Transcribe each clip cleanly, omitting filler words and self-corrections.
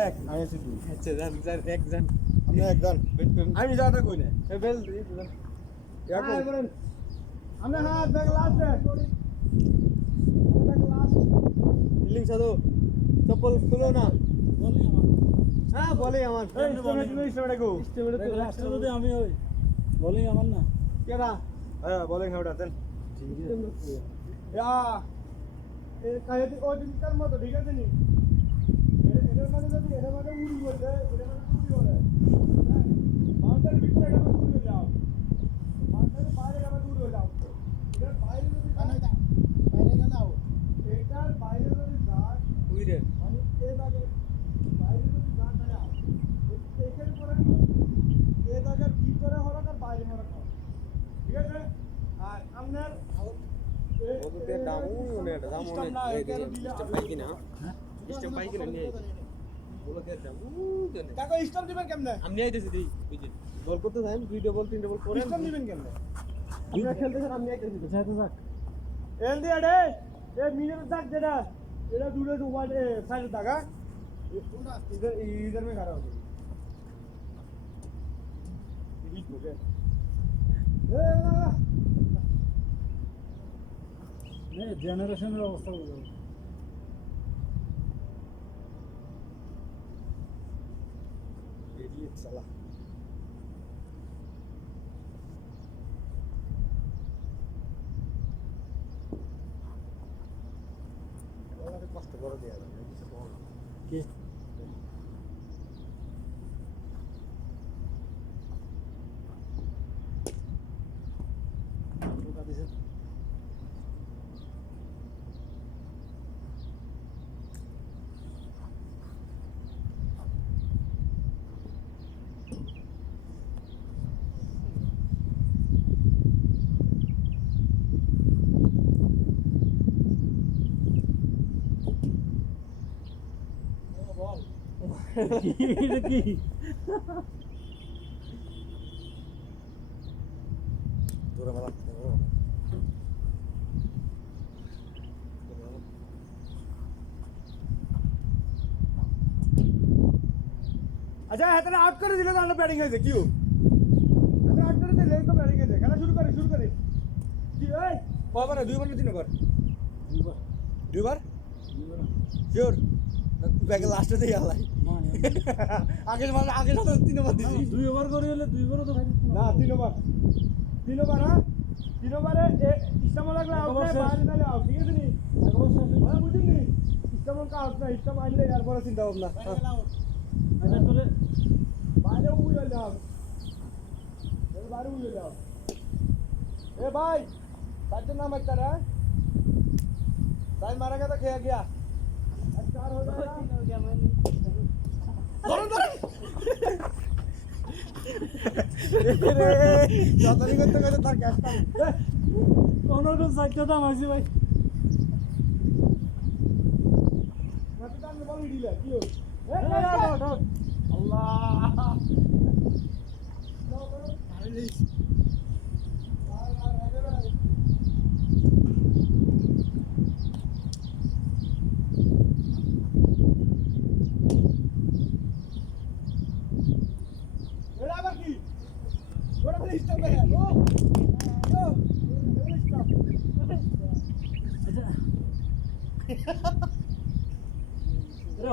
এক আমি আছি দুই আচ্ছা জান জান এক জান আমি একজন বেট করুন আমি যাটা কই না এ বেল দিই জান এখন করেন আমরা হাত bag last bag last building সাদো চপ্পল খুলো না হ্যাঁ বলে আমার এই স্টেমিনেট গো স্টেমিনেট তো লাস্ট যদি আমি ওই বলিং আমার না কেডা হ্যাঁ বলেন হাউডা দেন ইয়া এ কায়তি ও দিনকার মতো ঠিক আছে নি এর মানে যদি এর মানে উড়ি বলে এর মানে উড়ি বলে মাউন্টের ভিতরে এটা মানে উড়ি যাও মাউন্টের বাইরে এটা মানে উড়ি যাও এর বাইরে যদি বাইরে গেলাও এটার বাইরে যদি যায় উইরে মানে এই দাগে বাইরে যদি যায় তাহলে এখানে পরে এই দাগের ভিতরে হরক আর বাইরে হরক ঠিক আছে আর আপনার ওকে দামু নে দামু নে সিস্টেম পাই কিনা সিস্টেম পাই কিনা নিয়ে বলো কে দামু কেন কাকা স্টপ দিবেন কেমনে আমি আইতেছি দেই বুঝি বল করতে যাই দুইটা বল তিনটা বল করে স্টপ দিবেন কেমনে আমরা খেলতেছেন আমি আইতেছি যাইতে যাক এল দি আড়ে এ মিনিট যাক যেটা এটা দূরে ওয়াইড সাইড দাগা इधर में खड़ा हो गई हिट हो गया नहीं जनरेशन অবস্থা বলো এডিয়েট শালা ওরা কষ্ট করে দেয়া যাবে কিছু বল কি এটা কি তোরা মারা আচ্ছা হাতে আউট করে দিলে তাহলে ব্যাটিং হয়েছে কিউ হাতে আউট করে দিলে তো ব্যাটিং হয়েছে খেলা শুরু করে কি এই কয়বার দুইবার না তিনবার দুইবার দুইবার শিওর ব্যাগে লাস্টে দিয়ে আলাই আগে মানে আগে সাথে তিনবার দিছি দুই ওভার করে হলে দুই ওভারও তো ভাই না তিনবার হ্যাঁ তিনবারে ইসলাম লাগলে আউট না বাইরে নালে আউট ঠিক আছে নি মানে বুঝিনি ইসলাম কা আউট না ইসলাম আইলে আর বড় চিন্তা ভাবনা আচ্ছা তোরে বাইরে উড়ে যাও বাইরে উড়ে যাও এ ভাই তার নাম একটা রে তাই মারা গেছে খেয়ে গিয়া चार हो जाएगा तीन हो गया मैंने যতনি করতে করতে তার ক্যাশটা অন্যরকম সাইডটা দাম আছে ভাই মাটি টানলে বল দিলে কি হল আল্লাহ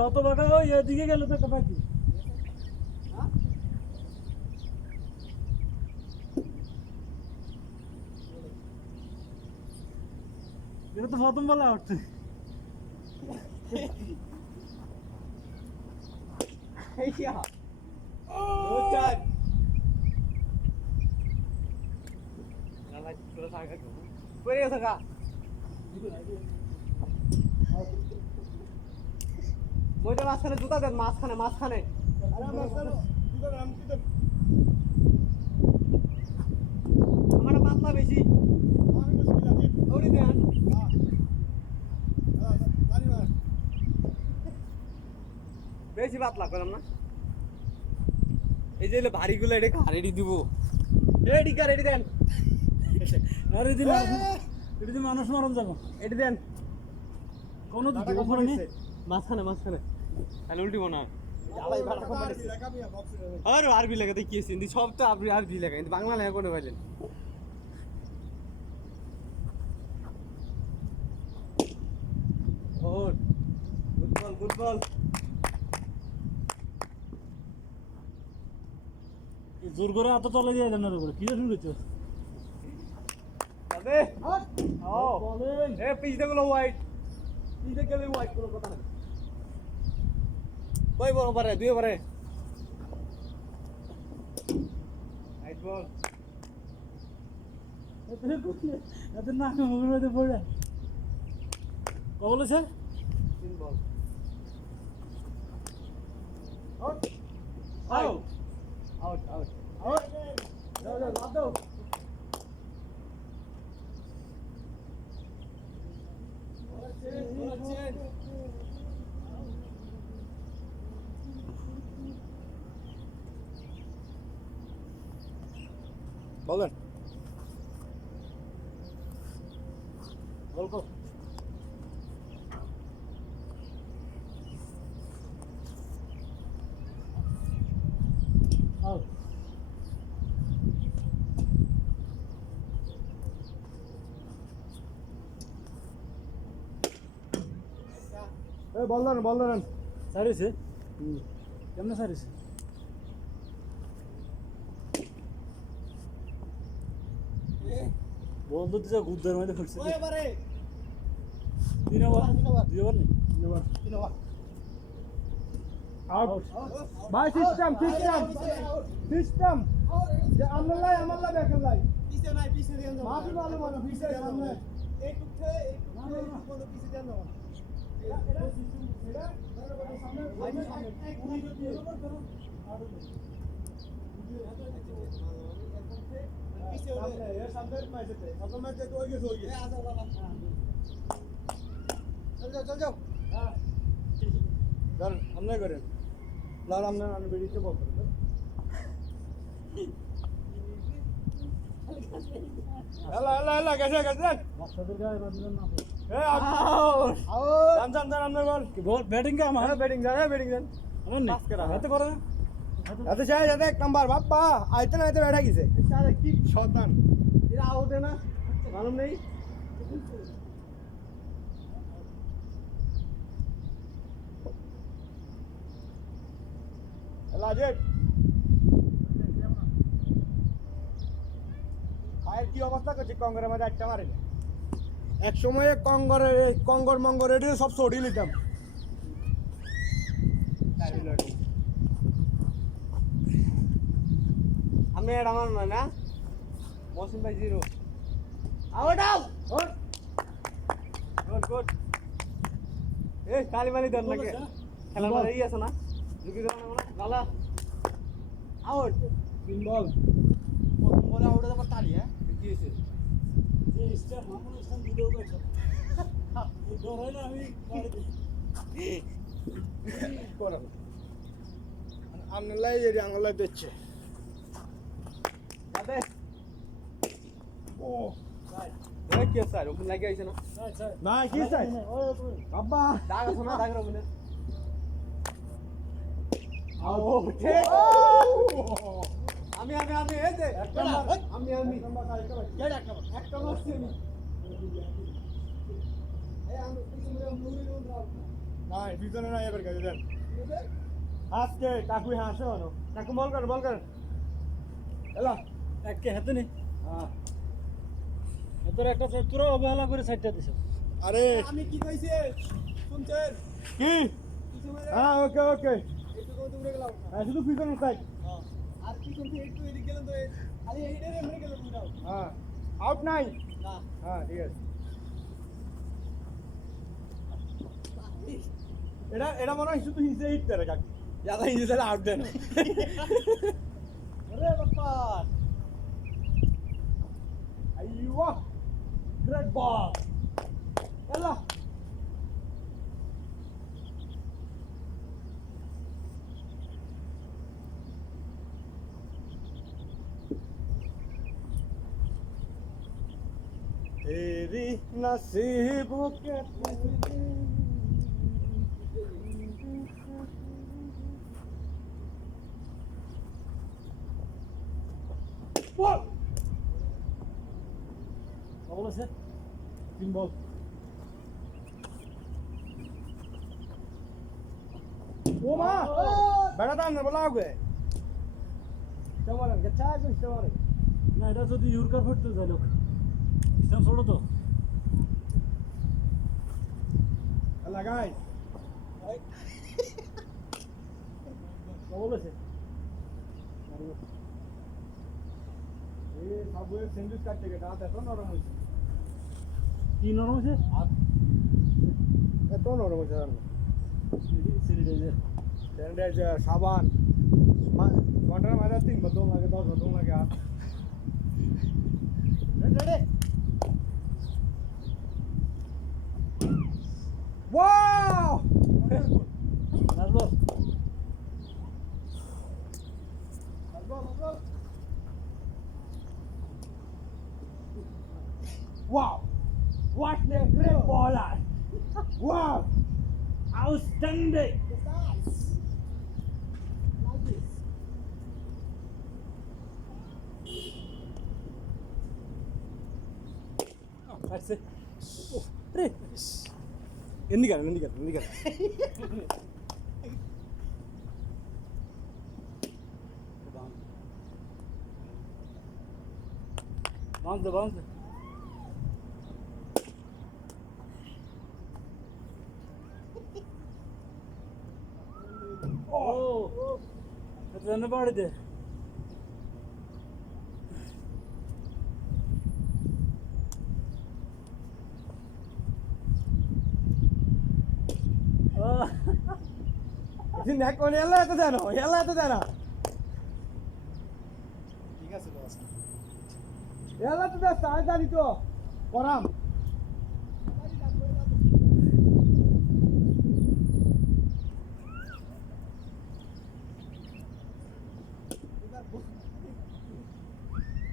অত বাঁকা ওই এদিকে গেল তো একটা পাখি এটা তো প্রথম বলা উঠছে ওইটা মাঝখানে জুতা দেন মাঝখানে আমার পাতলা বেশি ওরি দেন বেশি পাতলা করলাম না এই যে ভারী গুলো এটা রেডি দিব রেডি দেন আরে দিলে এটা দিয়ে মানুষ মারণ যাবো এটি দেন কোনো দিতে মাঝখানে তাহলে উল্টি না জ্বালাই ভাড়া কম আছে আর আরবি লেখা দেখিয়েছি কিন্তু সব তো আপনি আরবি লেখা কিন্তু বাংলা লেখা কোনো পাইলেন ওর গুড বল জোর করে এত তলে দিয়ে দেন ওর উপরে কি শুরু করছো আবে ও এ পিচ দেখলো হোয়াইট পিচ দেখলে হোয়াইট কোনো কথা না কই বল পারে দুই পারে রাইট বল এত না মুখের মধ্যে পড়ে বলে স্যার তিন ball out out out out out যাও যাও লাভ দাও বলেন গল্প আউট বল দেন সারিছে কেমনে সারিছে বল তো যা গুদ্দার মধ্যে ফুটছে তিন ওভার দুই ওভার নেই আউট ভাই সিস্টেম যে আমার লাই দেখেন লাই মাফি ভালো বলো পিছে সামনে আমনে করেন লাল আমনে বেরিয়েছে বল এলা গেছে বাচ্চাদের গায়ে বাঁধলেন না জান আমনে বল কি বল ব্যাটিং কা আমার ব্যাটিং জান আমার নেই হাতে করে না এত চাই যাতে এক নাম্বার বাপ্পা আইতে না আইতে बैठा গেছে সারা কি শতান এরা আউট না মালুম নেই লাজেট আয়ের কি অবস্থা করছে কঙ্গরের মধ্যে একটা মারে এক সময়ে কঙ্গর মঙ্গর রেডিও সব সরিয়ে নিতাম আমি এটা আমার না মৌসুম ভাই 0 আউট আউট গুড এ কালি মালি দেন নাকি খেলা মারা ই আছে না ঝুঁকি দাও না লালা আউট তিন বল প্রথম বলে আউট হতে পারতালি হ্যাঁ কি হইছে যে স্টার মামুন ইসলাম ভিডিও করছে ধরে না আমি করে আমনে লাই যে আঙ্গুল দিচ্ছে আবে ও দেখ কি স্যার ওখানে লাগি আইছে না না কি চাই বাবা দাগ আছে না দাগ রবনে আউট আমি এই যে আমি একটা মারছি আমি এই আমি না পিছনে না এবার কাজে দেন আজকে কাকু হাসো না কাকু বল কর এলা একে হাতে নেই তোর একটা তোরা অবহেলা করে সাইডটা দিছ আরে আমি কি কইছে শুনছেন কি হ্যাঁ ওকে একটু কত দূরে গেলাম হ্যাঁ শুধু পিছনে সাইড আর কি কোন একটু এদিকে গেলাম তো খালি এইটারে এমনি গেলাম পুরো হ্যাঁ আউট নাই না হ্যাঁ ঠিক আছে এটা মনে হয় শুধু হিসে হিট করে কাকু ज्यादा हिंदी से आउट देना अरे बाप्पा अय्यो ग्रेट बॉल चला तेरी नसीबों के বল বল আছে 3 বল ও মা বেড়া দান বলা হবে তোমার গচ্ছা আছে তোমার না এটা যদি ইউরকার ফুটতে যায় লোক ইসলাম ছোট তো লাগাই বল আছে এই সাবওয়ে স্যান্ডউইচ কাটতে গেটা এত নরম হইছে কি নরম আছে এত নরম হইছে স্যানিটাইজার স্যানিটাইজার সাবান ঘন্টার মাঝে 3 বদল লাগে 10 বদল লাগে আর রেডি ওয়াও নাজবো Wow! What a great baller! Wow! outstanding that's it re Indikan. bounce oh that's on the body there oh Ini naik on yalla eto jano. ঠিক আছে দোস্ত Yalla to da sai jani to. Koram.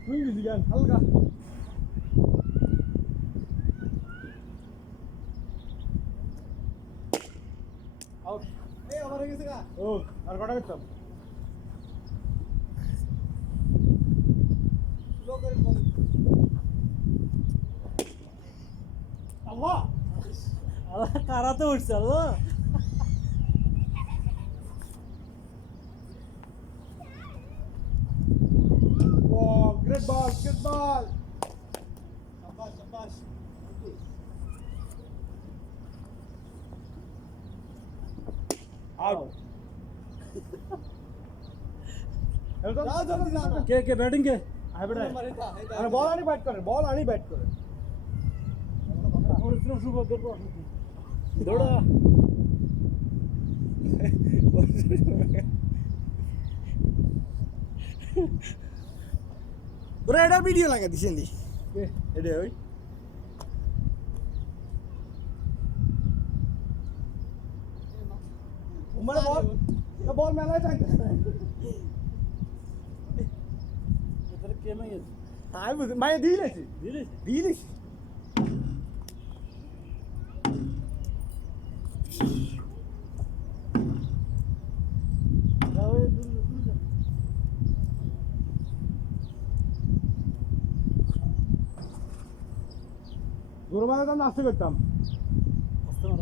Swing this again, halka. Out এই over হয়ে গেছে গা Oh, আর কটা করতাম? Slow করে বল Allah. Allah karate উঠছে আল্লাহ Wow, great ball. শাবাশ Out. Hello, যাও জলদি যাও না কে ব্যাটিং কে আয় বেটা। নাম্বার এটা আরে বল আনি ব্যাট করে। পরিশ্রম শুভ করব দৌড়া ওরা এটা ভিডিও লাগা দিছেন দি কে এটা ওই মানে বল মেলায় থাকে এদের কে মাইয়া আমি বুঝি মায়ে দিয়েছি দিলে যাও এই দূর যা গরমালে তো নাস্তা করতাম আস্তে মার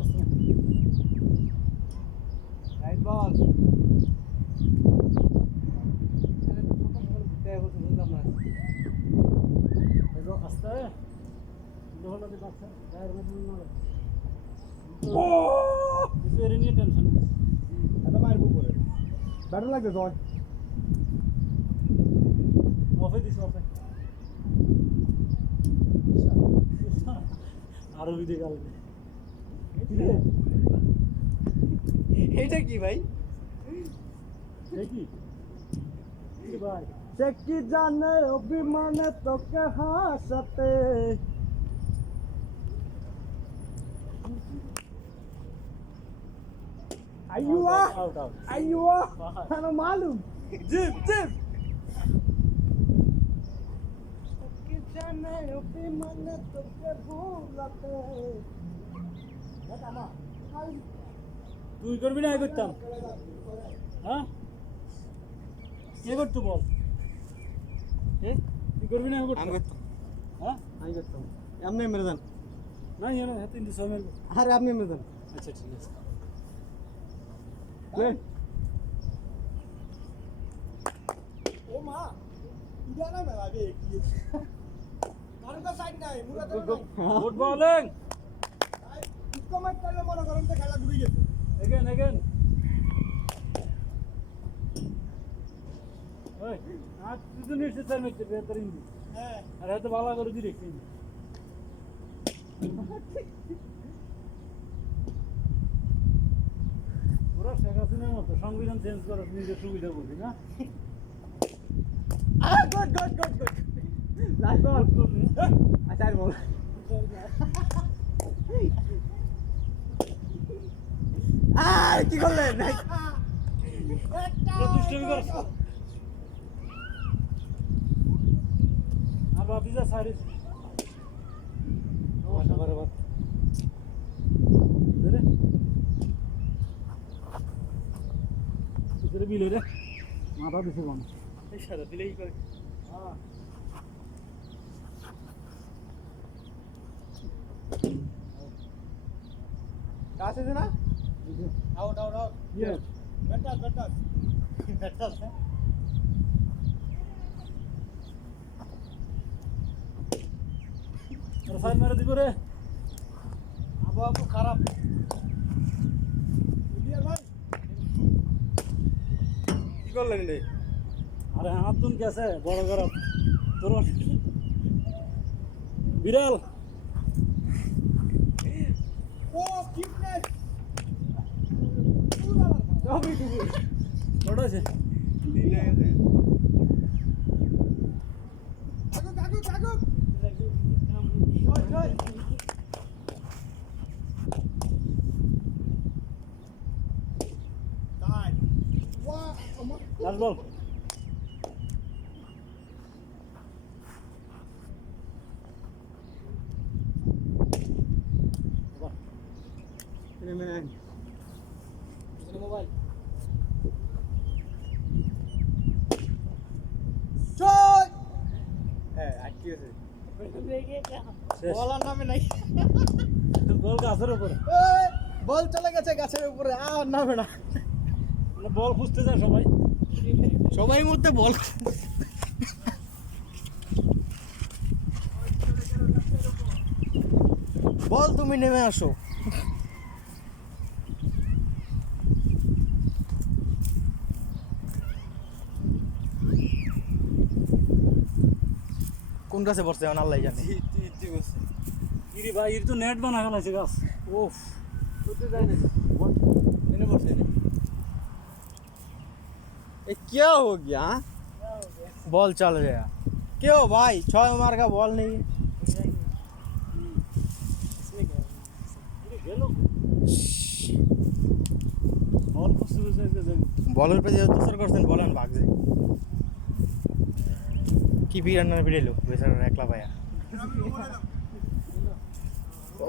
রাইট বল বুঝলাম না এগো আস্তে লোহলা দে বাচ্চা গায়ের মধ্যে না ও কিছু এর নিয়ে টেনশন এটা মারবো পরে ব্যাটার লাগবে জয় অফে দিস অফে আরো বিদে গাল এটা কি ভাই দেখি কি ভাই সে কি জানে অভিমানে তোকে হাসাতে আইয়ুয়া আউট আউট আইয়ুয়া আনা মালুম জিপ কি জানে অভিমানে তোকে ভুলাতে দাদা তুই করবি না আই করতাম হ্যাঁ কে করতো বল এ তুই করবি না আমি আমি করতাম করতাম হ্যাঁ আমি করতাম আপনি মেরে দেন না জানো হাতে ইন্দি সব মেলবো আরে আপনি মেরে দেন আচ্ছা ঠিক আছে প্লে ও মা ইডা না মেলা বে কি কারণ তো সাইড নাই মুরা তো গুড বলিং নাই কমেন্ট করলে মনে করেন তো খেলা ঘুরে গেছে এগেন ওই আজ তুই নিশ্চিত চাই মেতে বেহতর ইন্দি হ্যাঁ আর এত ভালো করে দিলে কি পুরো শেখ হাসিনার মতো সংবিধান চেঞ্জ করার নিজের সুবিধা বুঝি না good good good good last বল আচ্ছা আর বল কি করলেন দুষ্টমি করছ আর বাতিজা সারিস বরাবর দে বিলে রে মাথা দিছে কোন এই সাদা দিলেই করে হ্যাঁ কাজ আছে না আউট আউট আউট ইয়ে বেটাস বেটাস বেটাস আর সাইড মেরে দিব রে আবহাওয়া খারাপ ইন্ডিয়া ভাই কি করলেন রে আরে হাত তুন কেসে বড় গরম তোর বিড়াল ও কিপনেস সবই ডুবু ছোট আছে দিলে গেছে কাকু কাকু কাকু জয় জয় তাই ওয়া আমার লাস্ট বল মোবাইল জয় হ্যাঁ আটকে আছে শেষ বলার নামে নাই বল গাছের উপরে বল চলে গেছে গাছের উপরে আর নামে না মানে বল খুঁজতে যায় সবাই সবাই মধ্যে বল বল তুমি নেমে আসো কোন গাছে পড়ছে এখন আল্লাহ জানে ইতি বসে ইরি ভাই ইরি তো নেট বানা ফেলাইছে গাছ ওফ করতে যায় না এনে বসে নে ये क्या हो गया बॉल चल गया क्यों भाई 6 मार का बॉल नहीं है গেল বল খুঁজতে খুঁজতে যাই बॉलर पे जो दूसर करছেন বলেন ভাগ যায় কি বিরান না বিড়েলো বেচারা একলা ভাইয়া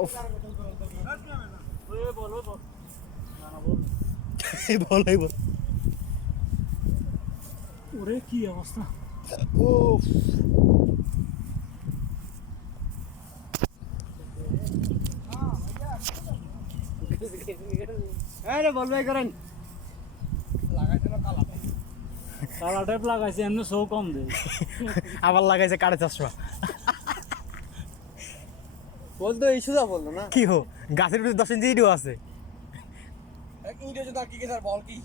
ওফ ওই বল না না বল বল এই বল ওরে কি অবস্থা ওফ আরে বল ভাই করেন কালা টাইপ লাগাইছে এমনি সৌ কম দেয় আবার লাগাইছে কাড়ে চশমা বল তো এই সুদা বললো না কি হো গাছের ভিতরে 10 ইঞ্চি ইডিও আছে এক ইন্ডিয়া যদি কি স্যার বল কি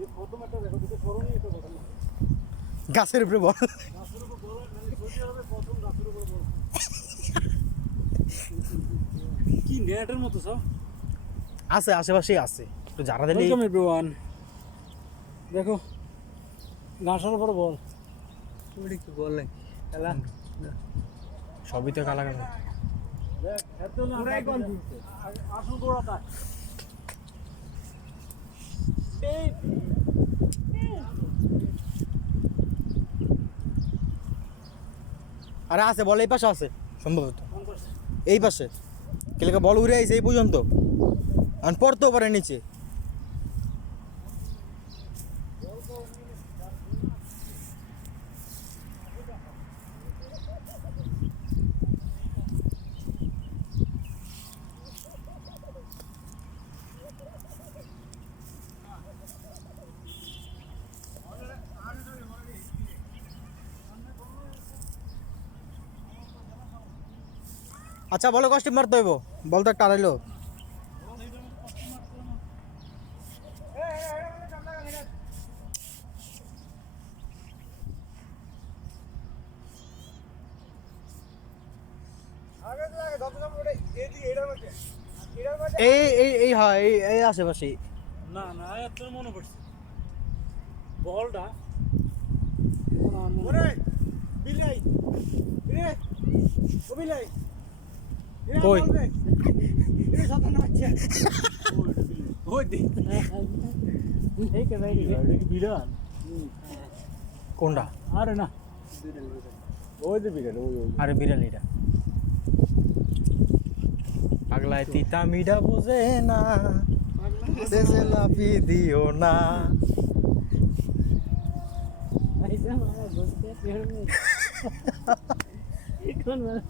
এই প্রথম একটা দেখো দুটো সরণি একটা ঘটনা গাছের উপরে বল গাছের উপর বল মানে সত্যি হবে প্রথম গাছের উপর বল কি নেটের মতো সব আছে আশেপাশেই আছে একটু জারা দিলে ওয়েলকাম এভরিওয়ান দেখো গাছের উপর বল তুমি কি বললেন খেলা সবই তো কালা কালা দেখ এত না পুরাই কনফিউজ আসল গোড়াটা এই আরে আছে বল এই পাশে আছে সম্ভবত কোন করছে এই পাশে কেলেকা বল উড়ে আইছে এই পর্যন্ত আর পড়তেও পারে নিচে আচ্ছা বলে কষ্ট মারতে হইব বল তো একটা আড়াইলো এই এই এই হয় এই এই আশেপাশে না না তোর মনে পড়ছে বলটা বিলাই রে ও বিলাই কই রে সাতান্ন বাচ্চা ওই দে এই কে ভাই বিড়াল কোনটা আরে না ওই যে বিড়াল ওই আরে বিড়ালিটা পাগলায় তিতা মিঠা বুঝে না দেশে লাফি দিও না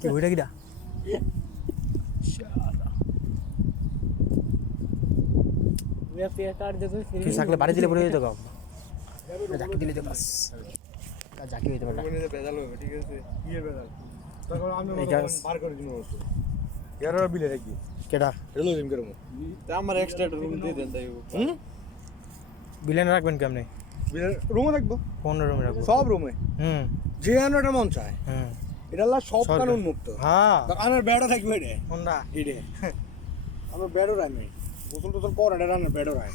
কি ওইটা কিটা তুই থাকলে বাড়ি দিলে পড়ে যেত গাও জাকি দিলে তো বাস জাকি হইতে পারে ভেজাল হবে ঠিক আছে কি বেদাল তখন আমি এই গাছ। বার করে দিব এর বিলে রাখি কেডা এলো জিম করব তা আমার এক্সট্রা রুম দিয়ে দেন তাই বিলেন রাখবেন কেমনে রুমে থাকবো কোন রুমে রাখবো সব রুমে হুম যে আনোটা মন চায় হুম এটা হলো সব সরকার। কানুন মুক্ত হ্যাঁ আমার বেড়া থাকবে এটা কোনটা এডে আমার বেড়ো রাই নাই গোসল টোসল কর এটা রান্না বেড়ো রাই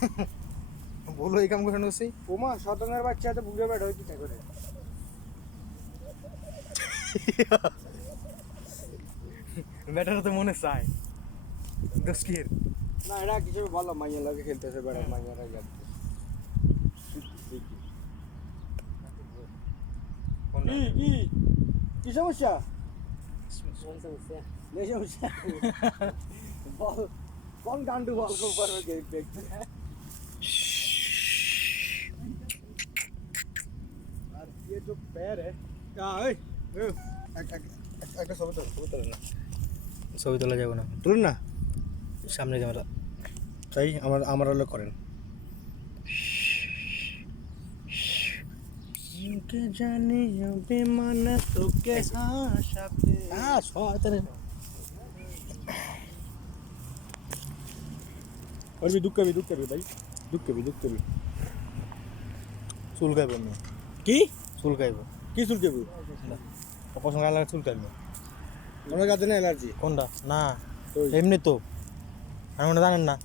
বলো এই কাম করে নছি ওমা শতানের বাচ্চাতে বুঝে বেড়ো হইতে তাই করে ব্যাটার তো মনে চায় দস্কির না এটা কিছু ভালো মাইয়া লাগে খেলতেছে বেড়া মাইয়া লাগে কি কি কি সমস্যা নেই সমস্যা বল কোন গান্ডু বল কো পারবে কে দেখতে আর ये जो पैर है এই একটা ছবি তোল না ছবি তোলা যাবে না তুলুন না সামনে ক্যামেরা তাই আমার হলো করেন কে জানি বেমানা তোকে হাসাতে হ্যাঁ শয়তানে और भी दुख कभी भाई दुख कभी চুল খাইব না की চুল খাইব की सुन कभी অপছন্দ লাগে চুল খাইব আমার কাছে না অ্যালার্জি কোনটা না তো এমনি তো আমি মনে জানেন না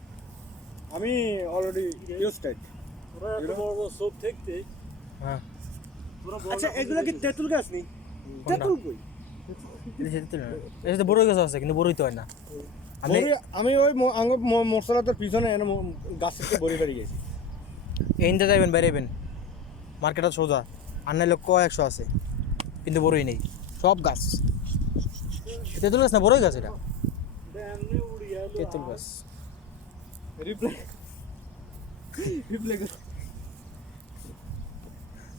আমি অলরেডি ইউজ টাইট সব দেখতে হ্যাঁ আচ্ছা এগুলো কি তেঁতুল গাছ নেই তেঁতুল কই এই যে বড় গাছ আছে কিন্তু বড়ই তো হয় না আমি আমি ওই মশলাটার পিছনে গাছ থেকে বড়ি বেরিয়ে গেছি এইনতে যাইবেন বেরাইবেন মার্কেটে সোজা আর নাইলে কয়েকশো আছে কিন্তু বড়ই নেই সব গাছ তেঁতুল গাছ না বড়ই গাছ এটা তেঁতুল গাছ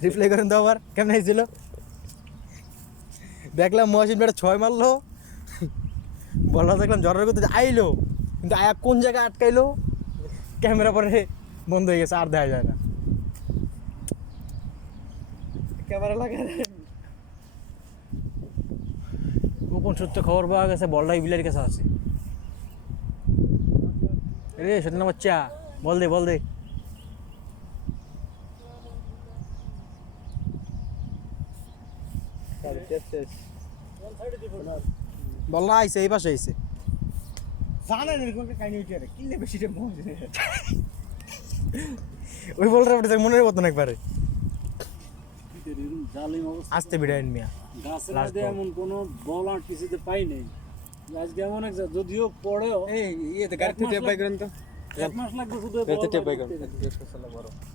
রিপ্লাই করেন তো আবার কেমন হয়েছিল দেখলাম মহাসিন বেটা 6 মারলো বললাম দেখলাম জ্বরের করতে আইলো কিন্তু আয়া কোন জায়গায় আটকাইলো ক্যামেরা পরে বন্ধ হয়ে গেছে আর দেখা যায় না ক্যামেরা লাগা গোপন সূত্রে খবর পাওয়া গেছে বলটাই বিলের কাছে আছে রে সেদিন বাচ্চা বল দে বললা আইছে এই পাশে আইছে জানেন এরকম একটা কাহিনী হচ্ছে রে কিনলে বেশি টাইম মনে ওই বলটার পরে মনের মতন একবারে জালিম অবস্থা আসতে বিড়াইন মিয়া গাছের Last মধ্যে ball. এমন কোনো বল আর কিছুতে পাই নাই আজকে এমন এক যদিও পড়েও এই ইয়েতে গাড়ি টেপ বাই করেন তো 1 মাস লাগবে শুধু গাড়িতে বল টেপ বাই বার করেন করতে।